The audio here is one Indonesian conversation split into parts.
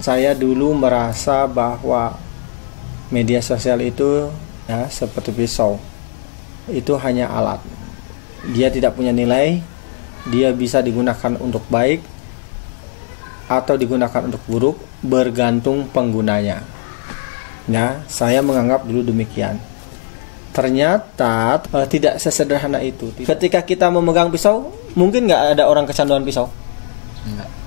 Saya dulu merasa bahwa media sosial itu ya seperti pisau. Itu hanya alat. Dia tidak punya nilai, dia bisa digunakan untuk baik atau digunakan untuk buruk, bergantung penggunanya. Ya, saya menganggap dulu demikian. Ternyata tidak sesederhana itu. Ketika kita memegang pisau, mungkin nggak ada orang kecanduan pisau. Enggak.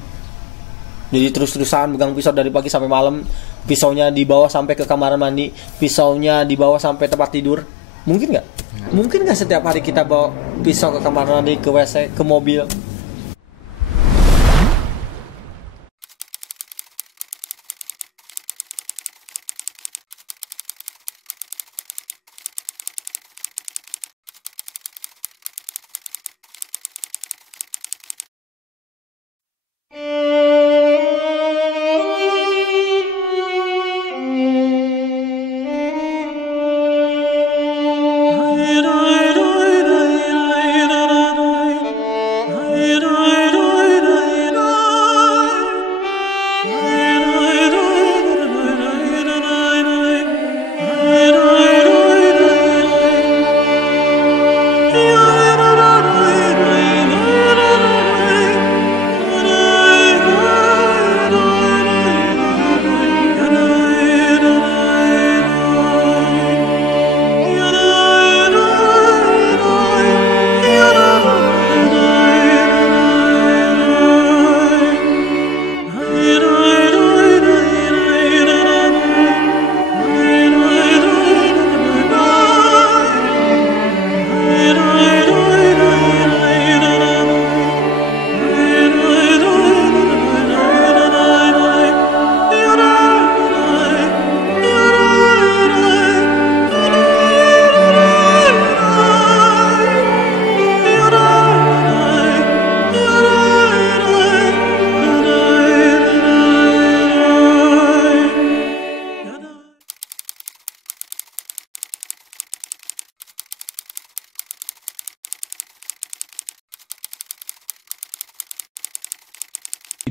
Jadi terus-terusan pegang pisau dari pagi sampai malam, pisaunya dibawa sampai ke kamar mandi, pisaunya dibawa sampai tempat tidur. Mungkin nggak? Mungkin nggak setiap hari kita bawa pisau ke kamar mandi, ke WC, ke mobil?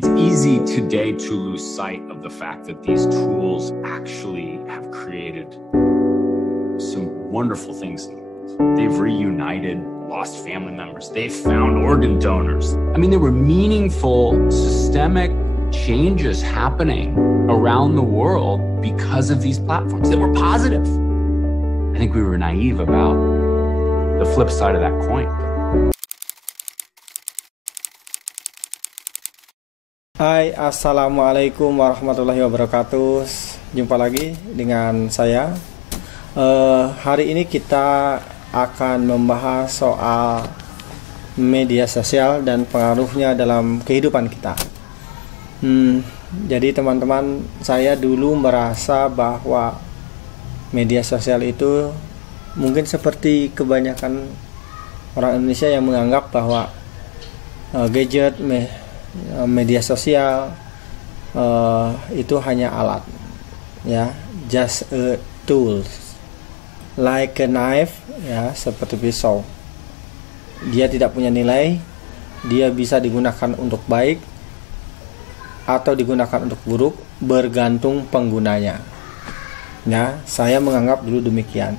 It's easy today to lose sight of the fact that these tools actually have created some wonderful things in the world. They've reunited lost family members. They've found organ donors. I mean, there were meaningful systemic changes happening around the world because of these platforms that were positive. I think we were naive about the flip side of that coin. Hai, assalamualaikum warahmatullahi wabarakatuh. Jumpa lagi dengan saya. Hari ini kita akan membahas soal media sosial dan pengaruhnya dalam kehidupan kita. Jadi teman-teman, saya dulu merasa bahwa media sosial itu mungkin seperti kebanyakan orang Indonesia yang menganggap bahwa gadget, media sosial itu hanya alat, ya, just a tool, like a knife, ya, seperti pisau. Dia tidak punya nilai, dia bisa digunakan untuk baik atau digunakan untuk buruk, bergantung penggunanya. Ya, saya menganggap dulu demikian.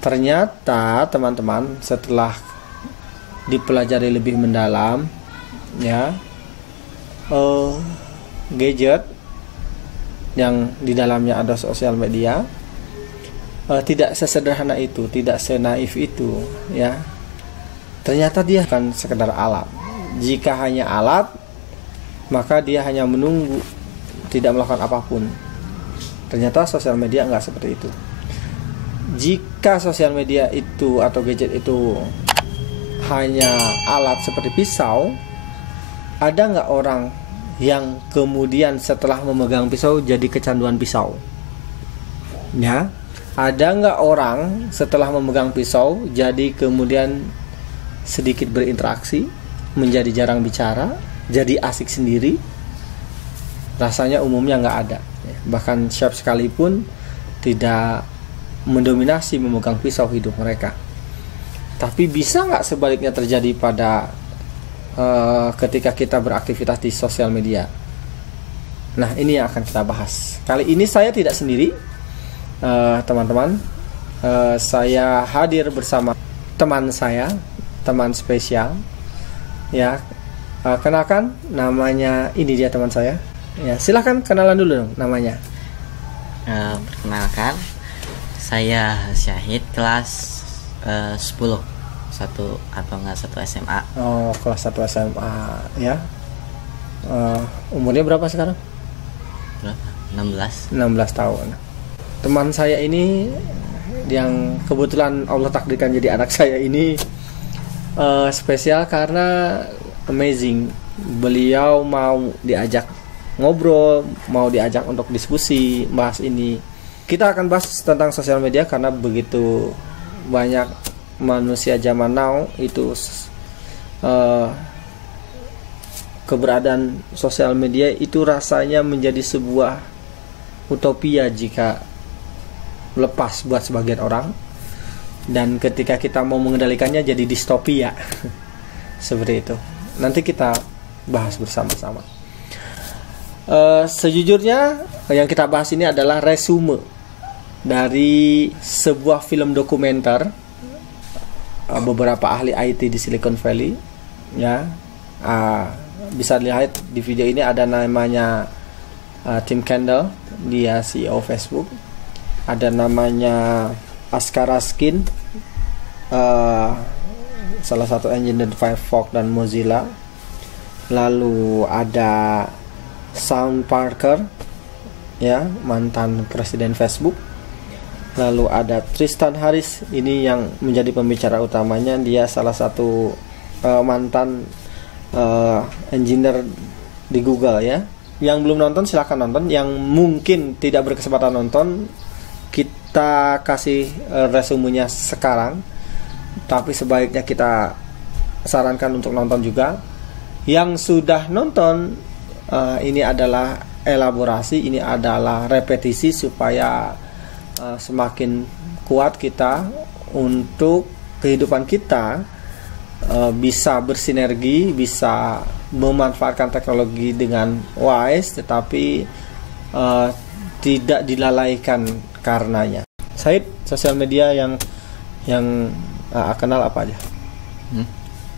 Ternyata teman-teman, setelah dipelajari lebih mendalam, ya, gadget yang di dalamnya ada sosial media tidak sesederhana itu, tidak senaif itu, ya. Ternyata dia bukan sekedar alat. Jika hanya alat, maka dia hanya menunggu, tidak melakukan apapun. Ternyata sosial media enggak seperti itu. Jika sosial media itu atau gadget itu hanya alat seperti pisau, ada nggak orang yang kemudian setelah memegang pisau jadi kecanduan pisau? Ya, ada nggak orang setelah memegang pisau jadi kemudian sedikit berinteraksi, menjadi jarang bicara, jadi asik sendiri? Rasanya umumnya nggak ada. Bahkan chef sekalipun tidak mendominasi memegang pisau hidup mereka. Tapi bisa nggak sebaliknya terjadi pada ketika kita beraktivitas di sosial media? Nah, ini yang akan kita bahas. Kali ini saya tidak sendiri, teman-teman. Saya hadir bersama teman saya, teman spesial. Ya, kenalkan, namanya ini dia teman saya. Ya, silahkan kenalan dulu dong namanya. Perkenalkan, saya Syahid, kelas 10, satu atau enggak satu SMA. Oh, kelas 1 SMA ya. Umurnya berapa sekarang? Berapa? 16. 16 tahun. Teman saya ini yang kebetulan Allah takdirkan jadi anak saya ini spesial karena amazing. Beliau mau diajak ngobrol, mau diajak untuk diskusi, bahas ini. Kita akan bahas tentang sosial media karena begitu banyak manusia zaman now itu keberadaan sosial media itu rasanya menjadi sebuah utopia jika lepas buat sebagian orang, dan ketika kita mau mengendalikannya jadi distopia. Seperti itu. Nanti kita bahas bersama-sama. Sejujurnya yang kita bahas ini adalah resume dari sebuah film dokumenter beberapa ahli IT di Silicon Valley, ya. Bisa lihat di video ini ada namanya Tim Kendall, dia CEO Facebook. Ada namanya Askar Raskin, salah satu engineer Firefox dan Mozilla. Lalu ada Sean Parker, ya, mantan presiden Facebook. Lalu ada Tristan Harris, ini yang menjadi pembicara utamanya. Dia salah satu mantan engineer di Google, ya. Yang belum nonton silahkan nonton. Yang mungkin tidak berkesempatan nonton, kita kasih resumenya sekarang. Tapi sebaiknya kita sarankan untuk nonton juga. Yang sudah nonton, ini adalah elaborasi, ini adalah repetisi supaya semakin kuat kita untuk kehidupan kita bisa bersinergi, bisa memanfaatkan teknologi dengan wise, tetapi tidak dilalaikan karenanya. Said, sosial media yang kenal apa aja?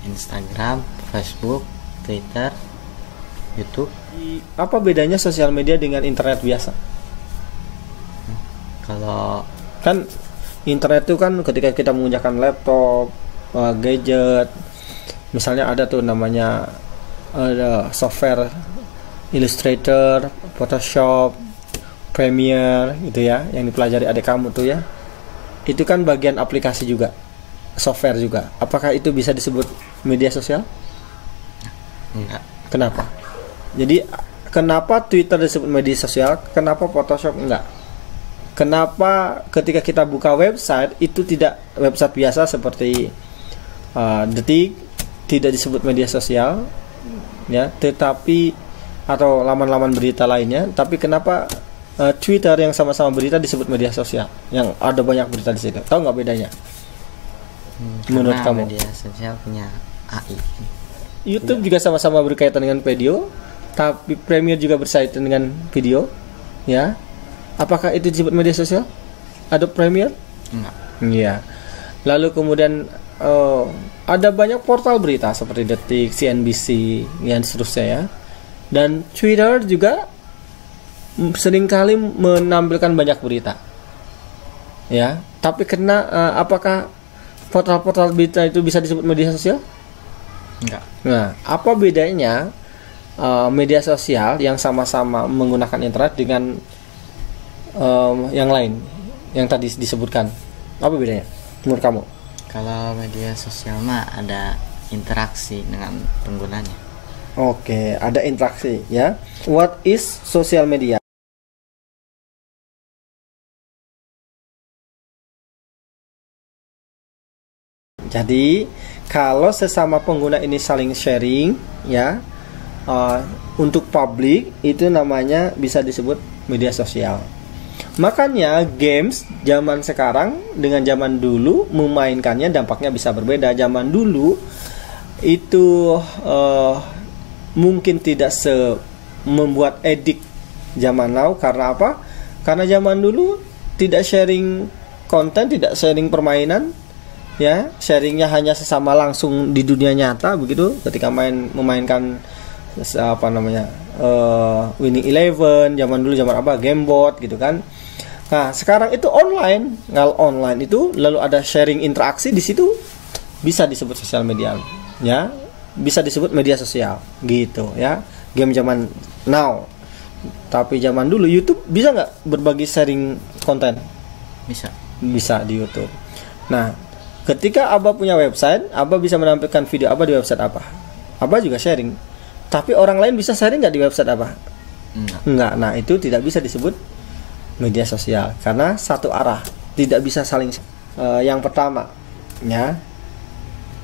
Instagram, Facebook, Twitter, YouTube. Apa bedanya sosial media dengan internet biasa? Kalau Kan internet itu kan ketika kita menggunakan laptop, gadget, misalnya ada tuh namanya software Illustrator, Photoshop, Premiere gitu ya, yang dipelajari adik kamu tuh ya. Itu kan bagian aplikasi juga, software juga. Apakah itu bisa disebut media sosial? enggak. Kenapa? Jadi kenapa Twitter disebut media sosial? Kenapa Photoshop enggak? Kenapa ketika kita buka website itu tidak website biasa seperti Detik tidak disebut media sosial, ya, tetapi atau laman-laman berita lainnya, tapi kenapa Twitter yang sama-sama berita disebut media sosial, yang ada banyak berita di situ? Tahu nggak bedanya? Menurut Karena kamu? media sosial punya AI. YouTube juga sama-sama berkaitan dengan video, tapi Premiere juga berkaitan dengan video, ya. Apakah itu disebut media sosial? Adobe Premiere? Enggak. Iya. Lalu kemudian ada banyak portal berita seperti Detik, CNBC, dan seterusnya ya. Dan Twitter juga seringkali menampilkan banyak berita. Ya, tapi apakah portal-portal berita itu bisa disebut media sosial? Enggak. Nah, apa bedanya media sosial yang sama-sama menggunakan internet dengan yang lain yang tadi disebutkan? Apa bedanya menurut kamu? Kalau media sosial mah ada interaksi dengan penggunanya. Oke, ada interaksi ya. What is social media? Jadi kalau sesama pengguna ini saling sharing ya, untuk publik, itu namanya bisa disebut media sosial. Makanya games zaman sekarang dengan zaman dulu memainkannya dampaknya bisa berbeda. Zaman dulu itu mungkin tidak membuat edik zaman now. Karena apa? Karena zaman dulu tidak sharing konten, tidak sharing permainan, ya, sharingnya hanya sesama langsung di dunia nyata begitu. Ketika memainkan apa namanya, Winning Eleven, zaman dulu zaman apa, Gamebot gitu kan. Nah sekarang itu online, online itu lalu ada sharing interaksi di situ, bisa disebut sosial media, ya, bisa disebut media sosial gitu ya. Game zaman now. Tapi zaman dulu YouTube bisa nggak berbagi sharing konten? Bisa di YouTube. Nah ketika Abah punya website, Abah bisa menampilkan video Abah di website apa, Abah juga sharing. Tapi orang lain bisa sharing nggak di website Abah? Enggak. Nah itu tidak bisa disebut media sosial karena satu arah, tidak bisa saling. Yang pertama ya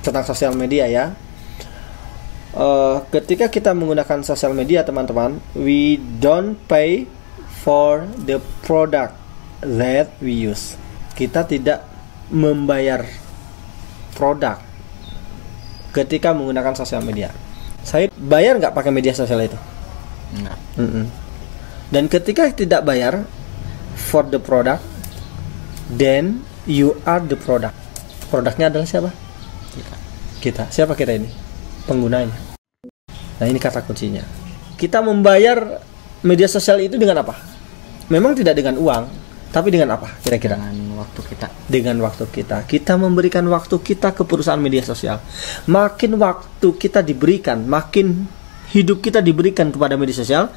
tentang sosial media ya. Ketika kita menggunakan sosial media teman-teman, we don't pay for the product that we use. Kita tidak membayar produk ketika menggunakan sosial media. Saya bayar nggak pakai media sosial itu? Enggak. Dan ketika tidak bayar for the product, then you are the product. Produknya adalah siapa? Kita. Siapa kita ini? Penggunanya. Nah ini kata kuncinya. Kita membayar media sosial itu dengan apa? Memang tidak dengan uang, tapi dengan apa kira-kira? Dengan waktu kita. Dengan waktu kita. Kita memberikan waktu kita ke perusahaan media sosial. Makin waktu kita diberikan, makin hidup kita diberikan kepada media sosial,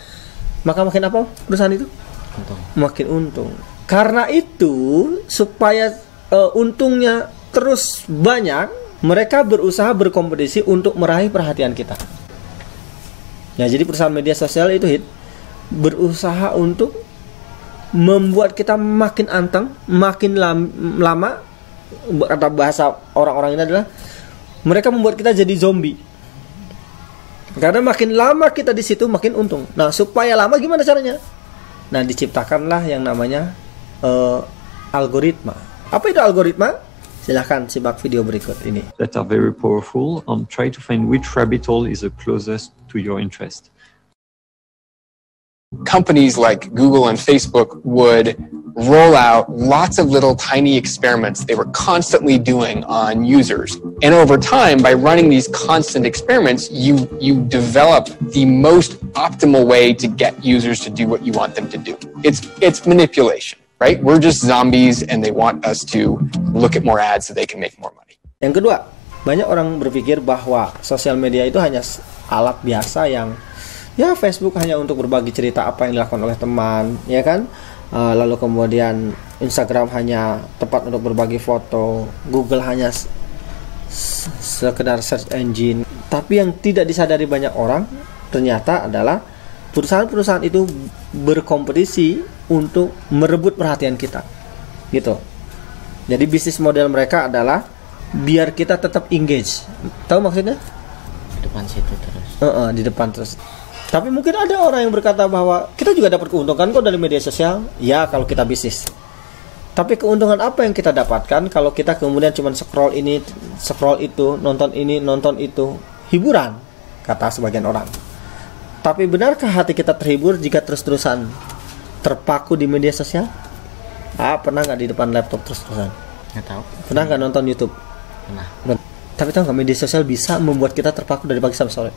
maka makin apa perusahaan itu? Untung. Makin untung. Karena itu supaya untungnya terus banyak, mereka berusaha berkompetisi untuk meraih perhatian kita. Ya, jadi perusahaan media sosial itu berusaha untuk membuat kita makin anteng, makin lama. Kata bahasa orang-orang ini adalah mereka membuat kita jadi zombie. Karena makin lama kita di situ makin untung. Nah, supaya lama gimana caranya? Nah, diciptakanlah yang namanya algoritma. Apa itu algoritma? Silahkan simak video berikut ini. That are very powerful. Try to find which rabbit hole is the closest to your interest. Companies like Google and Facebook would roll out lots of little tiny experiments they were constantly doing on users. And over time, by running these constant experiments, you develop the most optimal way to get users to do what you want them to do. It's manipulation, right? We're just zombies and they want us to look at more ads so they can make more money. Yang kedua, banyak orang berpikir bahwa sosial media itu hanya alat biasa yang ya Facebook hanya untuk berbagi cerita apa yang dilakukan oleh teman, ya kan? Lalu kemudian Instagram hanya tempat untuk berbagi foto, Google hanya sekedar search engine. Tapi yang tidak disadari banyak orang ternyata adalah perusahaan-perusahaan itu berkompetisi untuk merebut perhatian kita, gitu. Jadi bisnis model mereka adalah biar kita tetap engage. Tahu maksudnya? Di depan situ terus. Di depan terus. Tapi mungkin ada orang yang berkata bahwa kita juga dapat keuntungan kok dari media sosial. Ya, kalau kita bisnis. Tapi keuntungan apa yang kita dapatkan kalau kita kemudian cuma scroll ini, scroll itu, nonton ini, nonton itu? Hiburan, kata sebagian orang. Tapi benarkah hati kita terhibur jika terus-terusan terpaku di media sosial? Pernah nggak di depan laptop terus-terusan? Nggak tahu. Pernah nggak nonton YouTube? Pernah. Tapi tahu nggak, media sosial bisa membuat kita terpaku dari pagi sampai sore.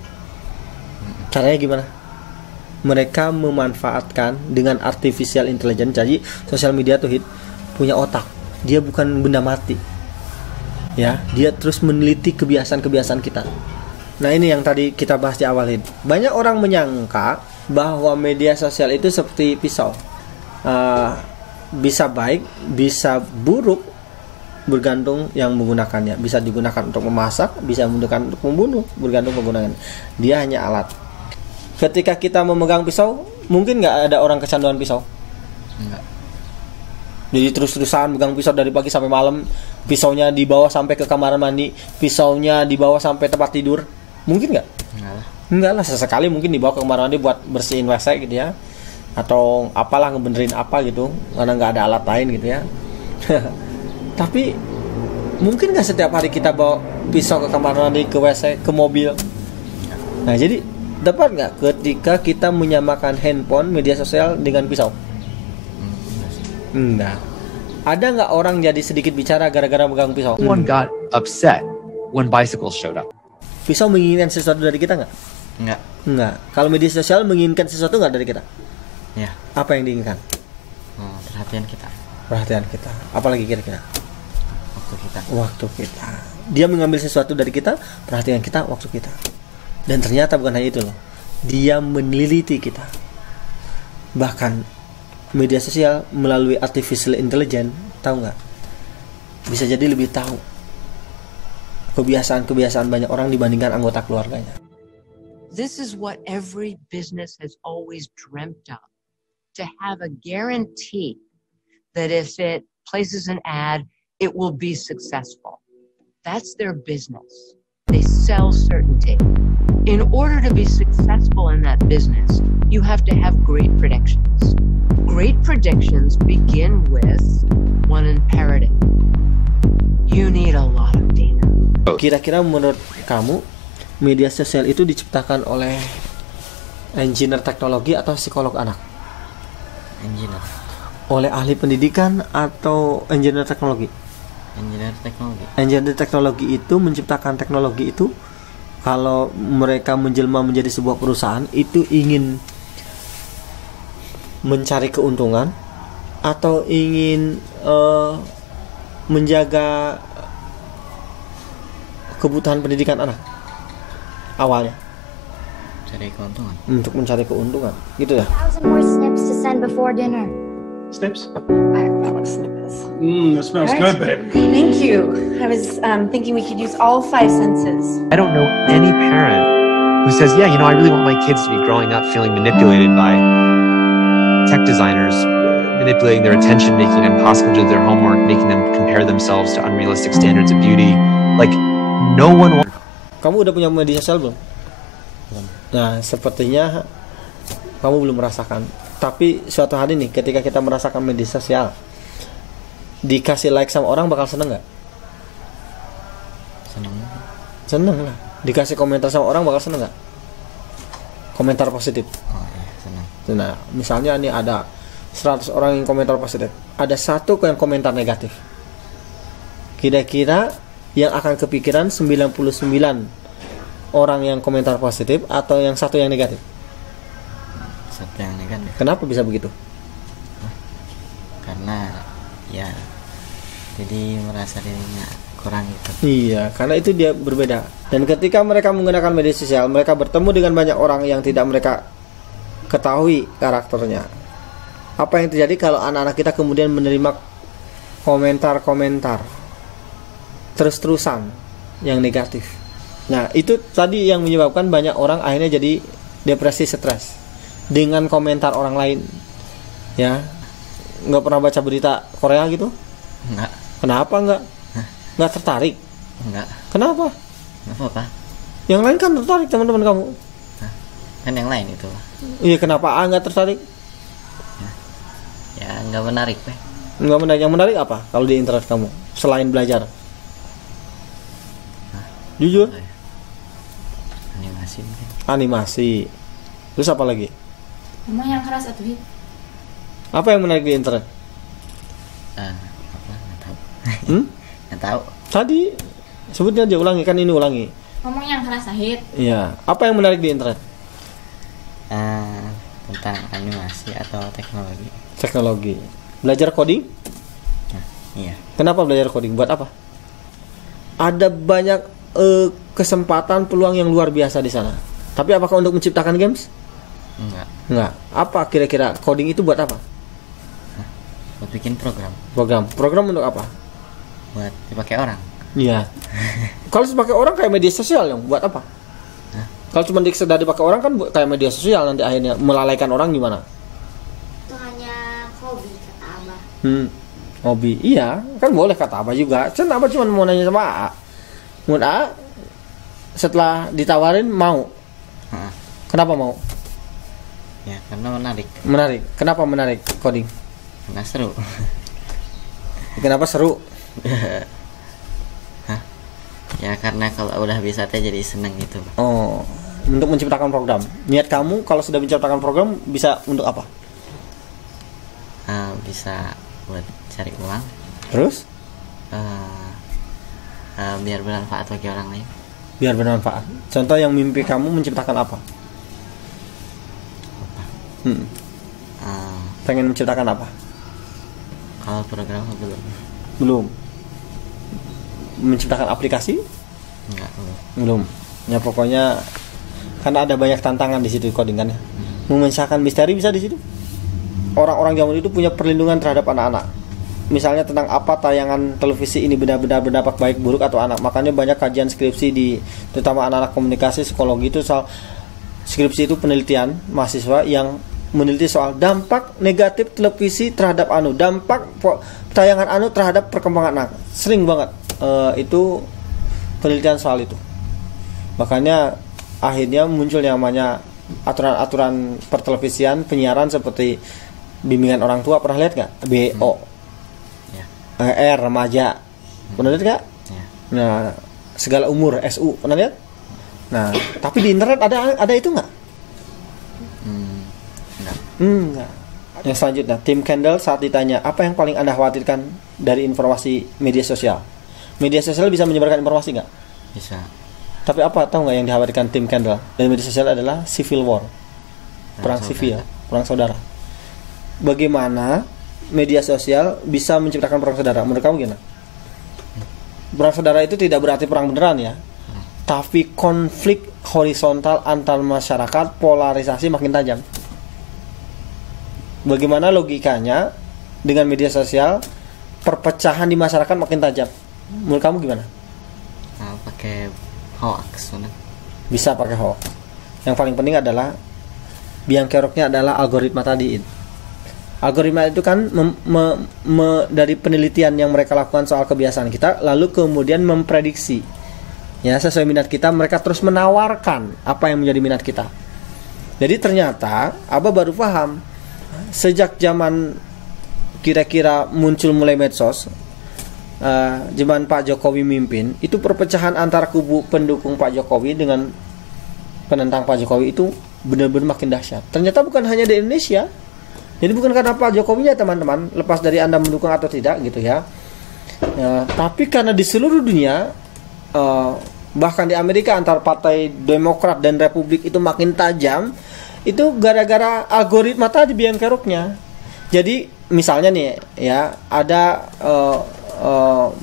Caranya gimana? Mereka memanfaatkan dengan artificial intelligence. Jadi sosial media tuh punya otak. Dia bukan benda mati. Ya, dia terus meneliti kebiasaan-kebiasaan kita. Nah, ini yang tadi kita bahas di awal. Banyak orang menyangka bahwa media sosial itu seperti pisau. Bisa baik, bisa buruk, bergantung yang menggunakannya. Bisa digunakan untuk memasak, bisa digunakan untuk membunuh, bergantung penggunaan. Dia hanya alat. Ketika kita memegang pisau, mungkin nggak ada orang kecanduan pisau? Enggak. Jadi terus-terusan megang pisau dari pagi sampai malam, pisaunya dibawa sampai ke kamar mandi, pisaunya dibawa sampai tempat tidur, mungkin nggak? Enggak lah, sesekali mungkin dibawa ke kamar mandi buat bersihin WC gitu ya, atau apalah, ngebenerin apa gitu, karena nggak ada alat lain gitu ya. Tapi mungkin nggak setiap hari kita bawa pisau ke kamar mandi, ke WC, ke mobil? Nah, jadi Dapat nggak ketika kita menyamakan handphone media sosial dengan pisau? Enggak. Ada nggak orang jadi sedikit bicara gara-gara megang pisau? One got upset when bicycles showed up. Pisau menginginkan sesuatu dari kita nggak? Enggak. Kalau media sosial menginginkan sesuatu nggak dari kita? Ya. Apa yang diinginkan? Perhatian kita. Perhatian kita. Apalagi kira-kira? Waktu kita. Dia mengambil sesuatu dari kita, perhatian kita, waktu kita. Dan ternyata bukan hanya itu loh. Dia meneliti kita. Bahkan media sosial melalui artificial intelligence, tahu nggak? Bisa jadi lebih tahu kebiasaan-kebiasaan banyak orang dibandingkan anggota keluarganya. This is what every business has always dreamt of. To have a guarantee that if it places an ad, it will be successful. That's their business. They sell certainty. In order to be successful in that business, you have to have great predictions. Great predictions begin with one imperative. You need a lot of data. Kira-kira menurut kamu media sosial itu diciptakan oleh engineer teknologi atau psikolog anak? Engineer. Oleh ahli pendidikan atau engineer teknologi? Engineer teknologi. Engineer teknologi itu menciptakan teknologi itu, kalau mereka menjelma menjadi sebuah perusahaan itu ingin mencari keuntungan atau ingin menjaga kebutuhan pendidikan anak awalnya? Cari keuntungan. Untuk mencari keuntungan, gitu ya? 1,000 more snips to send before dinner. Snips? I know what snip is. That smells good, babe. Thank you. I was thinking we could use all 5 senses. I don't know any parent who says, yeah, I really want my kids to be growing up feeling manipulated by tech designers, manipulating their attention, making them impossible to do their homework, making them compare themselves to unrealistic standards of beauty. Like, no one wants... Kamu udah punya media sosial belum? Nah, sepertinya kamu belum merasakan. Tapi suatu hari nih, ketika kita merasakan media sosial, dikasih like sama orang, bakal seneng nggak? Seneng lah. Dikasih komentar sama orang, bakal seneng nggak? Komentar positif. Seneng. Nah, misalnya nih ada 100 orang yang komentar positif, ada 1 yang komentar negatif. Kira-kira yang akan kepikiran 99 orang yang komentar positif atau yang 1 yang negatif? 1 yang negatif. Kenapa bisa begitu? Karena ya jadi merasa dirinya kurang gitu. Iya, karena itu dia berbeda. Dan ketika mereka menggunakan media sosial, mereka bertemu dengan banyak orang yang tidak mereka ketahui karakternya. Apa yang terjadi kalau anak-anak kita kemudian menerima komentar-komentar terus-terusan yang negatif? Nah, itu tadi yang menyebabkan banyak orang akhirnya jadi depresi, stres dengan komentar orang lain. Ya, nggak pernah baca berita Korea gitu? Enggak. Kenapa enggak? Nggak tertarik? Enggak. Kenapa? Enggak apa-apa. Yang lain kan tertarik, teman-teman kamu. Kan yang lain itu. Iya, kenapa nggak tertarik? Ya nggak menarik, Pak. Nggak menarik. Yang menarik apa kalau di internet kamu selain belajar? Jujur? Animasi mungkin. Animasi. Terus apa lagi? Ngomong yang keras atuh. Apa yang menarik di internet? Apa? Nggak tahu. Nggak tahu. Tadi sebutnya aja, ulangi, kan ini ulangi. Ngomong yang keras Sahid. Iya. Apa yang menarik di internet? Tentang animasi atau teknologi. Teknologi. Belajar coding? Iya. Kenapa belajar coding? Buat apa? Ada banyak kesempatan, peluang yang luar biasa di sana. Tapi apakah untuk menciptakan games? Enggak. Apa kira-kira coding itu buat apa? Buat bikin program. Program untuk apa? Buat dipakai orang. Iya. Kalau dipakai orang kayak media sosial yang buat apa? Kalau cuma sekedar dipakai orang kan kayak media sosial, nanti akhirnya melalaikan orang gimana? Itu hanya hobi kata Abah. Hobi. Iya, kan boleh kata Abah juga. Abah cuma mau nanya sama A. Menurut A, setelah ditawarin mau. Kenapa mau? Ya karena menarik. Kenapa menarik coding? Karena seru. Kenapa seru? Ya karena kalau udah bisa teh jadi seneng gitu. Oh, untuk menciptakan program. Niat kamu kalau sudah menciptakan program bisa untuk apa? Bisa buat cari uang. Terus? Biar bermanfaat bagi orang lain. Biar bermanfaat. Contoh yang mimpi kamu menciptakan apa? Pengen menciptakan apa? Kalau program belum. Menciptakan aplikasi? Enggak, belum. Ya pokoknya karena ada banyak tantangan di situ coding kan ya. Memecahkan misteri bisa di situ. Orang-orang zaman itu punya perlindungan terhadap anak-anak. Misalnya tentang apa tayangan televisi ini benar-benar berdampak baik buruk atau anak. Makanya banyak kajian skripsi di terutama anak-anak komunikasi psikologi itu soal skripsi itu penelitian mahasiswa yang meneliti soal dampak negatif televisi terhadap dampak tayangan terhadap perkembangan anak. Sering banget itu penelitian soal itu. Makanya akhirnya muncul yang namanya aturan-aturan pertelevisian penyiaran seperti bimbingan orang tua, pernah lihat nggak? BO, R remaja, pernah lihat nggak? Nah, segala umur SU, pernah lihat? Nah, tapi di internet ada itu nggak? Enggak. Yang selanjutnya, Tim Kendall saat ditanya apa yang paling Anda khawatirkan dari informasi media sosial? Media sosial bisa menyebarkan informasi nggak? Bisa. Tapi apa tahu nggak yang dikhawatirkan Tim Kendall dari media sosial adalah civil war, perang sivil, perang saudara. Bagaimana media sosial bisa menciptakan perang saudara? Menurut kamu gimana? Perang saudara itu tidak berarti perang beneran ya, tapi konflik horizontal antar masyarakat, polarisasi makin tajam. Bagaimana logikanya dengan media sosial perpecahan di masyarakat makin tajam? Menurut kamu gimana? Pakai hoax. Bisa pakai hoax. Yang paling penting adalah biang keroknya adalah algoritma tadi. Algoritma itu kan dari penelitian yang mereka lakukan soal kebiasaan kita, lalu kemudian memprediksi ya sesuai minat kita, mereka terus menawarkan apa yang menjadi minat kita. Jadi ternyata Abah baru paham sejak zaman kira-kira muncul mulai medsos, zaman Pak Jokowi mimpin, itu perpecahan antara kubu pendukung Pak Jokowi dengan penentang Pak Jokowi itu benar-benar makin dahsyat. Ternyata bukan hanya di Indonesia. Jadi bukan karena Pak Jokowi ya teman-teman, lepas dari Anda mendukung atau tidak gitu ya. Tapi karena di seluruh dunia, bahkan di Amerika antar partai Demokrat dan Republik itu makin tajam, itu gara-gara algoritma tadi biang keroknya. Jadi misalnya nih ya, ada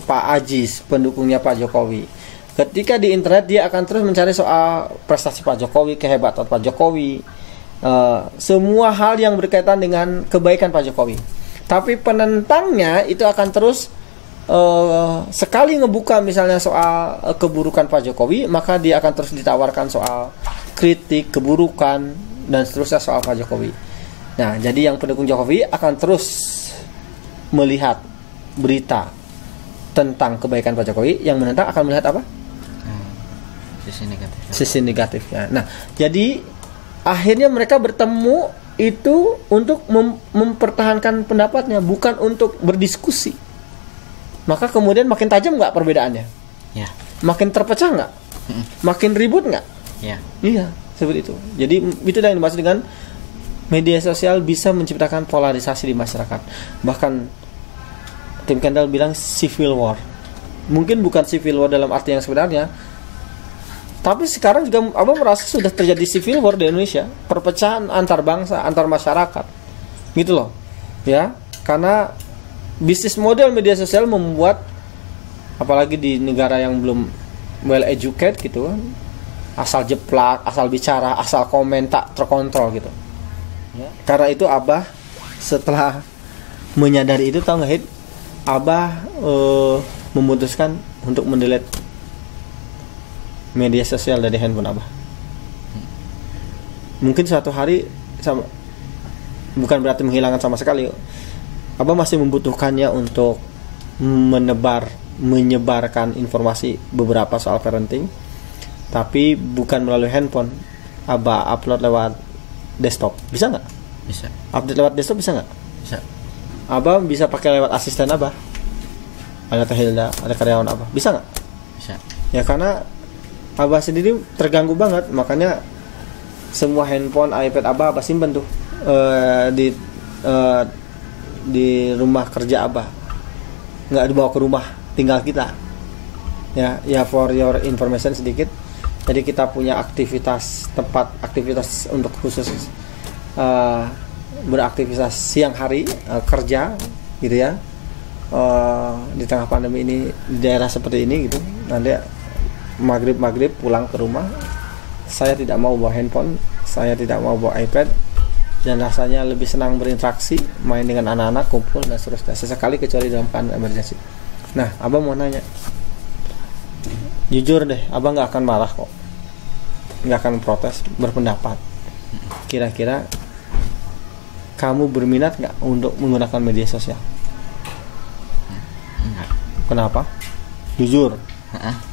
Pak Ajis pendukungnya Pak Jokowi. Ketika di internet dia akan terus mencari soal prestasi Pak Jokowi, kehebatan Pak Jokowi, semua hal yang berkaitan dengan kebaikan Pak Jokowi. Tapi penentangnya itu akan terus sekali ngebuka misalnya soal keburukan Pak Jokowi, maka dia akan terus ditawarkan soal kritik, keburukan, dan seterusnya soal Pak Jokowi. Nah, jadi yang pendukung Jokowi akan terus melihat berita tentang kebaikan Pak Jokowi, yang menentang akan melihat apa? Sisi negatifnya. Nah, jadi akhirnya mereka bertemu itu untuk mempertahankan pendapatnya, bukan untuk berdiskusi. Maka kemudian makin tajam nggak perbedaannya? Ya. Makin terpecah nggak? Makin ribut nggak? Ya. Iya, seperti itu. Jadi itu yang dimaksud dengan media sosial bisa menciptakan polarisasi di masyarakat. Bahkan Tim Kendall bilang civil war. Mungkin bukan civil war dalam arti yang sebenarnya, tapi sekarang juga Abang merasa sudah terjadi civil war di Indonesia, perpecahan antar bangsa, antar masyarakat, gitu loh, ya. Karena bisnis model media sosial membuat, apalagi di negara yang belum well educated gitu, asal jeplak, asal bicara, asal komen, tak terkontrol gitu. Ya. Karena itu Abah setelah menyadari itu, tahu nggak Hid, Abah memutuskan untuk mendelete media sosial dari handphone Abah. Mungkin suatu hari sama, bukan berarti menghilangkan sama sekali. Abah masih membutuhkannya untuk menyebarkan informasi beberapa soal parenting, tapi bukan melalui handphone. Abah upload lewat desktop. Bisa nggak? Bisa. Update lewat desktop bisa nggak? Bisa. Abah bisa pakai lewat asisten Abah. Ada Teh Hilda, ada karyawan Abah. Bisa nggak? Bisa. Ya karena Abah sendiri terganggu banget, makanya semua handphone, iPad Abah simpen tuh di rumah kerja Abah, nggak dibawa ke rumah tinggal kita. Ya for your information sedikit. Jadi kita punya tempat aktivitas untuk khusus beraktivitas siang hari, kerja gitu ya. Di tengah pandemi ini di daerah seperti ini gitu. Nanti maghrib pulang ke rumah, saya tidak mau bawa handphone, saya tidak mau bawa iPad, dan rasanya lebih senang berinteraksi, main dengan anak-anak, kumpul dan seterusnya, sesekali kecuali dalam keadaan emergensi. Nah, Abah mau nanya, jujur deh, Abah nggak akan marah kok, nggak akan protes, berpendapat. Kira-kira kamu berminat nggak untuk menggunakan media sosial? Kenapa? Jujur.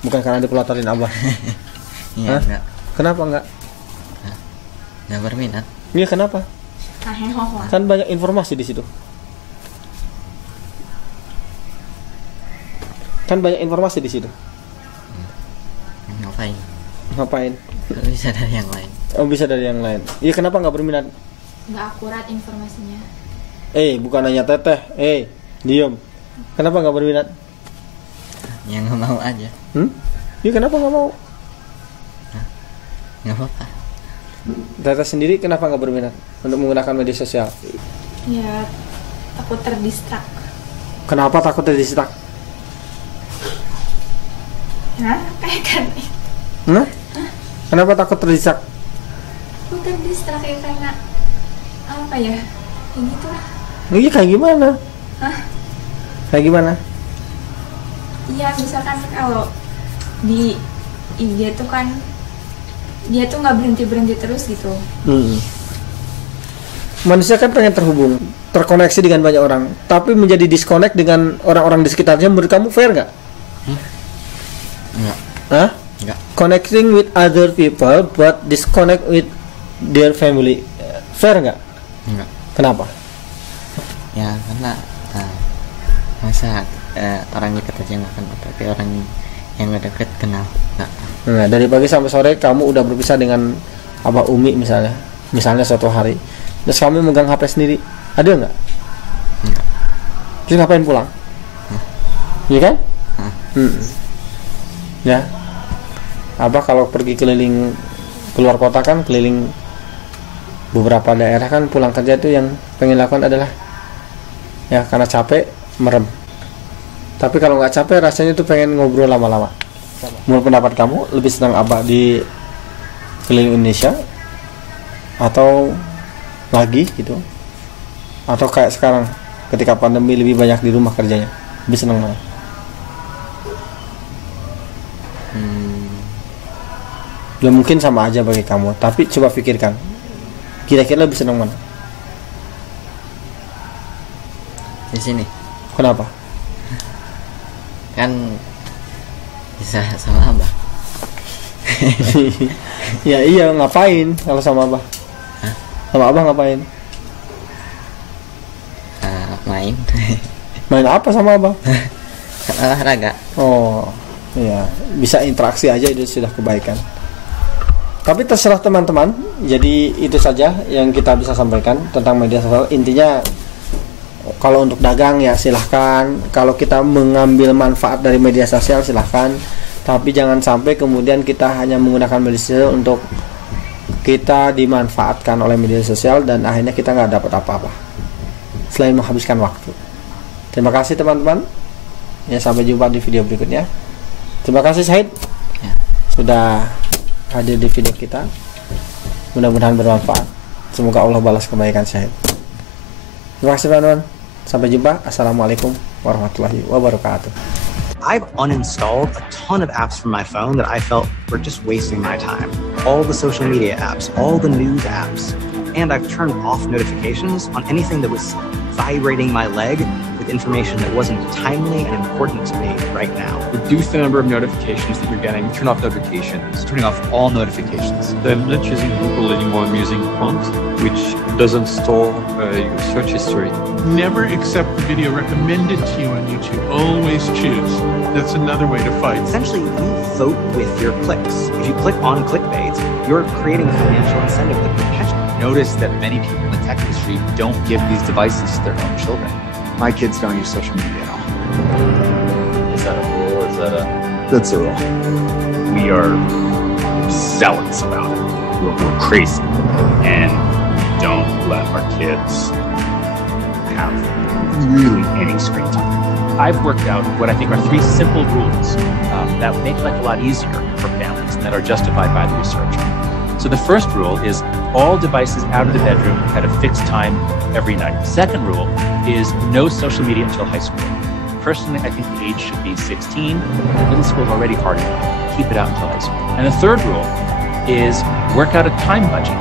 Bukan karena dipelotorin Abah. Iya, enggak. Kenapa enggak? Enggak berminat. Iya, kenapa? Kan banyak informasi di situ. Ngapain? Bisa dari yang lain. Oh, bisa dari yang lain. Iya, kenapa nggak berminat? Nggak akurat informasinya. Bukan hanya teteh. Diam. Kenapa nggak berminat? Ya nggak mau aja. Iya, kenapa nggak mau? Nggak apa-apa. Teteh sendiri kenapa nggak berminat untuk menggunakan media sosial? Ya, takut terdistrak. Kenapa takut terdistrak? Kayak kan? Kenapa takut terdistrak? Aku terdistrak ya karena apa ya? Yang gitu lah. Iya, kayak gimana? Kayak gimana? Iya, misalkan kalau di IG tuh kan dia tuh nggak berhenti terus gitu. Manusia kan pengen terhubung, terkoneksi dengan banyak orang, tapi menjadi disconnect dengan orang-orang di sekitarnya. Menurut kamu fair nggak? Enggak. Connecting with other people but disconnect with their family, fair nggak? Enggak. Kenapa? Ya karena masa orang dekat aja nggak kenal, tapi orang yang nggak dekat kenal. Nah, dari pagi sampai sore kamu udah berpisah dengan Abah Umi misalnya suatu hari, terus kamu megang HP sendiri, ada nggak? Enggak. Terus ngapain pulang? Iya kan? Ya, Abah kalau pergi keliling keluar kota kan, keliling beberapa daerah kan, pulang kerja itu yang pengen lakukan adalah ya karena capek merem. Tapi kalau nggak capek rasanya tuh pengen ngobrol lama-lama. Menurut pendapat kamu, lebih senang Abah di keliling Indonesia atau lagi gitu, atau kayak sekarang ketika pandemi lebih banyak di rumah kerjanya, lebih senang mana? Ya mungkin sama aja bagi kamu, tapi coba pikirkan, kira-kira lebih senang mana? Di sini. Kenapa? Kan bisa sama Abah. Ya iya, ngapain kalau sama Abah? Sama Abah ngapain? Main. Main apa sama Abah? Olahraga. Oh iya, bisa interaksi aja itu sudah kebaikan. Tapi terserah teman-teman. Jadi itu saja yang kita bisa sampaikan tentang media sosial. Intinya kalau untuk dagang ya silahkan, kalau kita mengambil manfaat dari media sosial silahkan, tapi jangan sampai kemudian kita hanya menggunakan media sosial untuk kita dimanfaatkan oleh media sosial dan akhirnya kita nggak dapat apa-apa selain menghabiskan waktu. Terima kasih teman-teman ya, sampai jumpa di video berikutnya. Terima kasih Syahid sudah hadir di video kita, mudah-mudahan bermanfaat. Semoga Allah balas kebaikan Syahid. Terima kasih teman-teman. Sampai jumpa. Assalamualaikum warahmatullahi wabarakatuh. I've uninstalled a ton of apps from my phone that I felt were just wasting my time. All the social media apps, all the news apps, and I've turned off notifications on anything that was vibrating my leg with information that wasn't timely and important to me right now. Reduce the number of notifications that you're getting. Turn off notifications. Turning off all notifications. So I'm not using Google anymore, I'm using Prompt, which doesn't store your search history. Never accept the video recommended to you on YouTube. Always choose. That's another way to fight. Essentially, you vote with your clicks. If you click on clickbait, you're creating financial incentive to potential. Notice that many people in the tech industry don't give these devices to their own children. My kids don't use social media at all. Is that a rule or is that a... That's a rule. We are zealots about it. We're crazy. And don't let our kids have really any screen time. I've worked out what I think are 3 simple rules that make life a lot easier for families and that are justified by the research. So the first rule is all devices out of the bedroom at a fixed time every night. Second rule is no social media until high school. Personally, I think the age should be 16. Middle school is already hard enough. Keep it out until high school. And the third rule is work out a time budget.